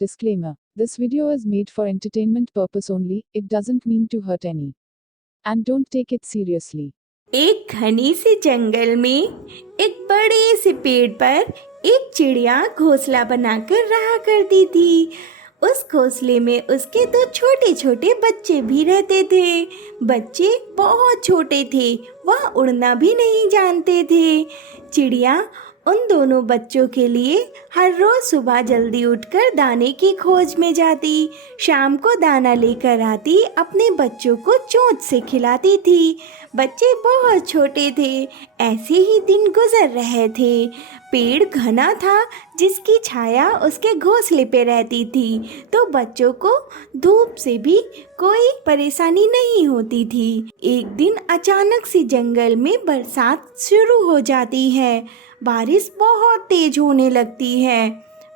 Disclaimer: This video is made for entertainment purpose only, it doesn't mean to hurt any. And don't take it seriously. एक घने से जंगल में एक बड़े से पेड़ पर एक चिड़िया घोंसला बनाकर रहा करती थी। उस घोंसले में उसके दो छोटे छोटे बच्चे भी रहते थे। बच्चे बहुत छोटे थे, वह उड़ना भी नहीं जानते थे। चिड़िया उन दोनों बच्चों के लिए हर रोज सुबह जल्दी उठकर दाने की खोज में जाती। शाम को दाना लेकर आती, अपने बच्चों को चोंच से खिलाती थी। बच्चे बहुत छोटे थे। ऐसे ही दिन गुजर रहे थे। पेड़ घना था, जिसकी छाया उसके घोंसले पे रहती थी, तो बच्चों को धूप से भी कोई परेशानी नहीं होती थी। एक दिन अचानक से जंगल में बरसात शुरू हो जाती है। बारिश बहुत तेज होने लगती है।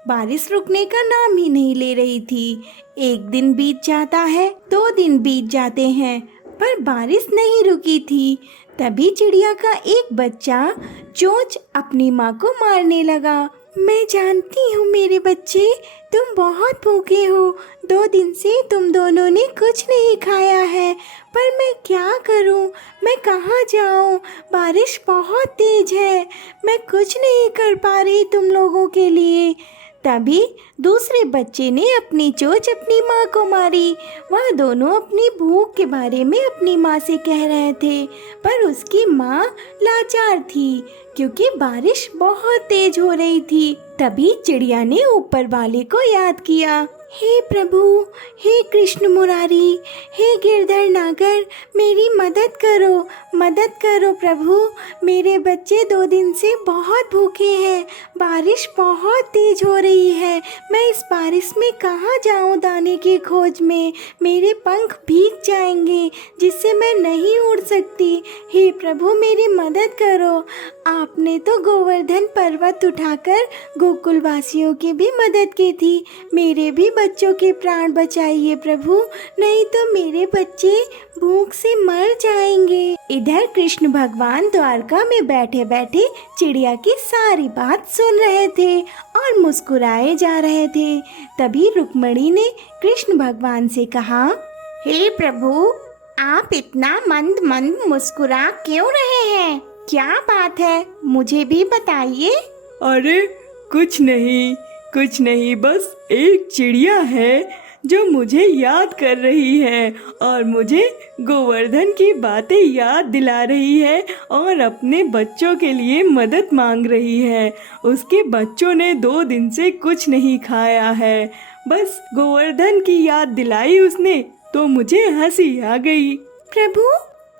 बारिश रुकने का नाम ही नहीं ले रही थी। एक दिन बीत जाता है, 2 दिन बीत जाते हैं, पर बारिश नहीं रुकी थी। तभी चिड़िया का एक बच्चा चोंच अपनी माँ को मारने लगा। मैं जानती हूँ मेरे बच्चे, तुम बहुत भूखे हो। 2 दिन से तुम दोनों ने कुछ नहीं खाया है, पर मैं क्या करूँ? मैं कहाँ जाऊँ? बारिश बहुत तेज है, मैं कुछ नहीं कर पा रही तुम लोगों के लिए। तभी दूसरे बच्चे ने अपनी चोंच अपनी माँ को मारी। वह दोनों अपनी भूख के बारे में अपनी माँ से कह रहे थे, पर उसकी माँ लाचार थी क्योंकि बारिश बहुत तेज हो रही थी। तभी चिड़िया ने ऊपर वाले को याद किया। हे प्रभु, हे कृष्ण मुरारी, हे गिरधर नागर, मेरी मदद करो प्रभु। मेरे बच्चे 2 दिन से बहुत भूखे हैं। बारिश बहुत तेज हो रही है। मैं इस बारिश में कहाँ जाऊँ दाने की खोज में? मेरे पंख भीग जाएंगे, जिससे मैं नहीं उड़ सकती। हे प्रभु, मेरी मदद करो। आपने तो गोवर्धन पर्वत उठाकर गोकुल वासियों की भी मदद की थी। मेरे भी बच्चों के प्राण बचाइए प्रभु, नहीं तो मेरे बच्चे भूख से मर जाएंगे। इधर कृष्ण भगवान द्वारका में बैठे बैठे चिड़िया की सारी बात सुन रहे थे और मुस्कुराए जा रहे थे। तभी रुक्मणी ने कृष्ण भगवान से कहा, हे प्रभु, आप इतना मंद मंद मुस्कुरा क्यों रहे हैं? क्या बात है, मुझे भी बताइए। अरे कुछ नहीं, बस एक चिड़िया है जो मुझे याद कर रही है और मुझे गोवर्धन की बातें याद दिला रही है और अपने बच्चों के लिए मदद मांग रही है। उसके बच्चों ने 2 दिन से कुछ नहीं खाया है। बस गोवर्धन की याद दिलाई उसने, तो मुझे हंसी आ गई। प्रभु,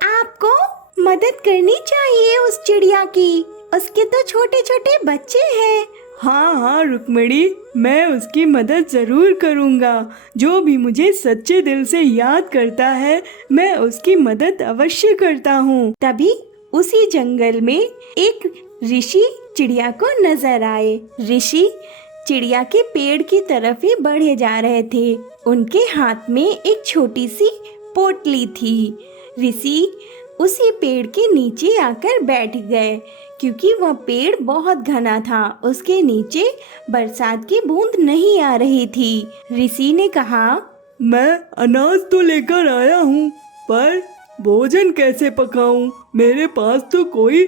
आपको मदद करनी चाहिए उस चिड़िया की। उसके तो छोटे छोटे बच्चे हैं। हाँ रुक्मिणी, मैं उसकी मदद जरूर करूँगा। जो भी मुझे सच्चे दिल से याद करता है, मैं उसकी मदद अवश्य करता हूँ। तभी उसी जंगल में एक ऋषि चिड़िया को नजर आए। ऋषि चिड़िया के पेड़ की तरफ ही बढ़े जा रहे थे। उनके हाथ में एक छोटी सी पोटली थी। ऋषि उसी पेड़ के नीचे आकर बैठ गए, क्योंकि वह पेड़ बहुत घना था। उसके नीचे बरसात की बूंद नहीं आ रही थी। ऋषि ने कहा, मैं अनाज तो लेकर आया हूँ, पर भोजन कैसे पकाऊं? मेरे पास तो कोई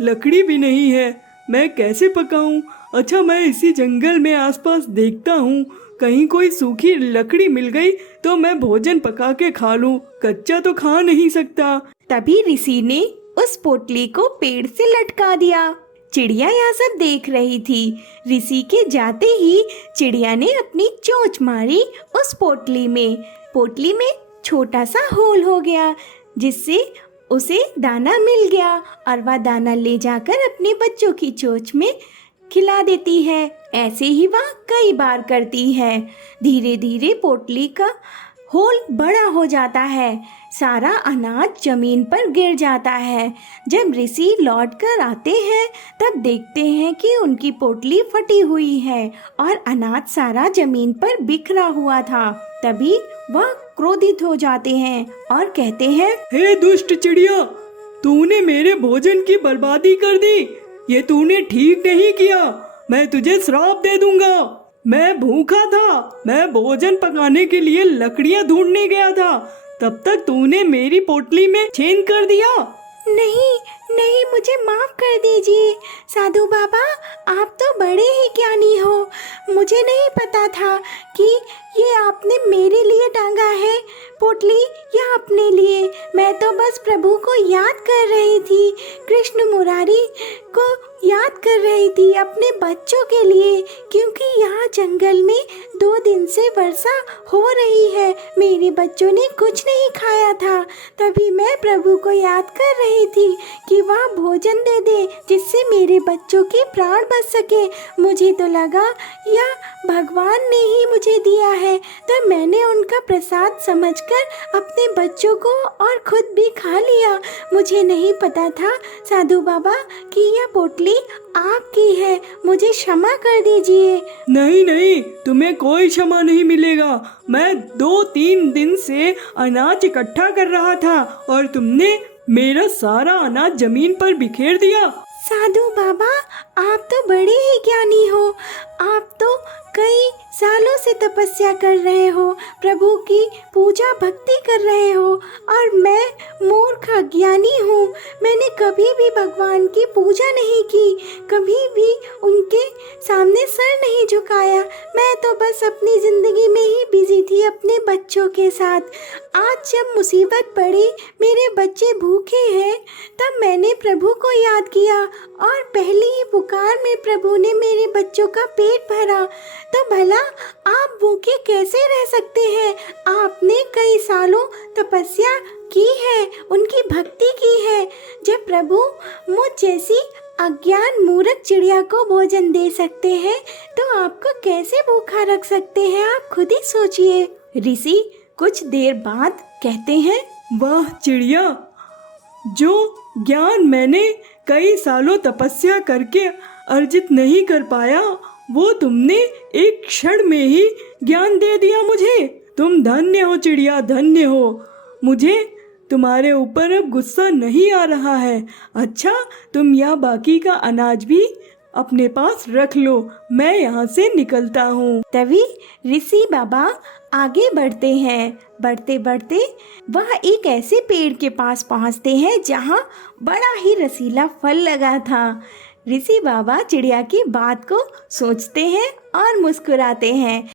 लकड़ी भी नहीं है, मैं कैसे पकाऊं? अच्छा, मैं इसी जंगल में आसपास देखता हूँ, कहीं कोई सूखी लकड़ी मिल गई तो मैं भोजन पका के खा लूं, कच्चा तो खा नहीं सकता। तभी ऋषि ने उस पोटली को पेड़ से लटका दिया। चिड़िया यह सब देख रही थी। ऋषि के जाते ही चिड़िया ने अपनी चोंच मारी उस पोटली में। पोटली में छोटा सा होल हो गया, जिससे उसे दाना मिल गया और वह दाना ले जाकर अपने बच्चों की चोंच में खिला देती है। ऐसे ही वह कई बार करती है। धीरे धीरे पोटली का होल बड़ा हो जाता है। सारा अनाज जमीन पर गिर जाता है। जब ऋषि लौट कर आते हैं, तब देखते हैं कि उनकी पोटली फटी हुई है और अनाज सारा जमीन पर बिखरा हुआ था। तभी वह क्रोधित हो जाते हैं और कहते हैं, हे दुष्ट चिड़िया, तूने मेरे भोजन की बर्बादी कर दी। ये तूने ठीक नहीं किया, मैं तुझे श्राप दे दूंगा। मैं भूखा था, मैं भोजन पकाने के लिए लकड़ियां ढूंढने गया था, तब तक तूने मेरी पोटली में छेद कर दिया। नहीं नहीं, मुझे माफ कर दीजिए साधु बाबा, आप तो बड़े ही ज्ञानी हो। मुझे नहीं पता था कि ये आपने मेरे लिए टांगा है पोटली या अपने लिए। मैं तो बस प्रभु को याद कर रही थी, कृष्ण मुरारी को याद कर रही थी अपने बच्चों के लिए, क्योंकि यहाँ जंगल में 2 दिन से वर्षा हो रही है। मेरे बच्चों ने कुछ नहीं खाया था, तभी मैं प्रभु को याद कर रही थी कि वह भोजन दे दे जिससे मेरे बच्चों के प्राण बच सके। मुझे तो लगा यह भगवान ने ही मुझे दिया है, तो मैंने उनका प्रसाद समझकर अपने बच्चों को और खुद भी खा लिया। मुझे नहीं पता था साधु बाबा कि यह पोटली आपकी है, मुझे क्षमा कर दीजिए। नहीं नहीं, तुम्हें कोई क्षमा नहीं मिलेगा। मैं 2-3 दिन से अनाज इकट्ठा कर रहा था और तुमने मेरा सारा अनाज जमीन पर बिखेर दिया। साधु बाबा, आप तो बड़े ही ज्ञानी हो। आप तो कई सालों से तपस्या कर रहे हो, प्रभु की पूजा भक्ति कर रहे हो, और मैं मूर्ख अज्ञानी हूँ। मैंने कभी भी भगवान की पूजा नहीं की, कभी भी उनके सामने सर नहीं झुकाया। मैं तो बस अपनी ज़िंदगी में ही बिजी थी अपने बच्चों के साथ। आज जब मुसीबत पड़ी, मेरे बच्चे भूखे हैं, तब मैंने प्रभु को याद किया और पहली ही पुकार में प्रभु ने मेरे बच्चों का पेट भरा। तो भला आप भूखे कैसे रह सकते हैं? आपने कई सालों तपस्या की है, उनकी भक्ति की है। जब प्रभु मुझ जैसी अज्ञान मूर्ख चिड़िया को भोजन दे सकते हैं, तो आपको कैसे भूखा रख सकते हैं? आप खुद ही सोचिए। ऋषि कुछ देर बाद कहते हैं, वाह चिड़िया, जो ज्ञान मैंने कई सालों तपस्या करके अर्जित नहीं कर पाया, वो तुमने एक क्षण में ही ज्ञान दे दिया मुझे। तुम धन्य हो चिड़िया, धन्य हो। मुझे तुम्हारे ऊपर अब गुस्सा नहीं आ रहा है। अच्छा, तुम यह बाकी का अनाज भी अपने पास रख लो, मैं यहाँ से निकलता हूँ। तभी ऋषि बाबा आगे बढ़ते हैं। बढ़ते बढ़ते वह एक ऐसे पेड़ के पास पहुँचते हैं जहाँ बड़ा ही रसीला फल लगा था। ऋषि बाबा चिड़िया की बात को सोचते हैं और मुस्कुराते हैं।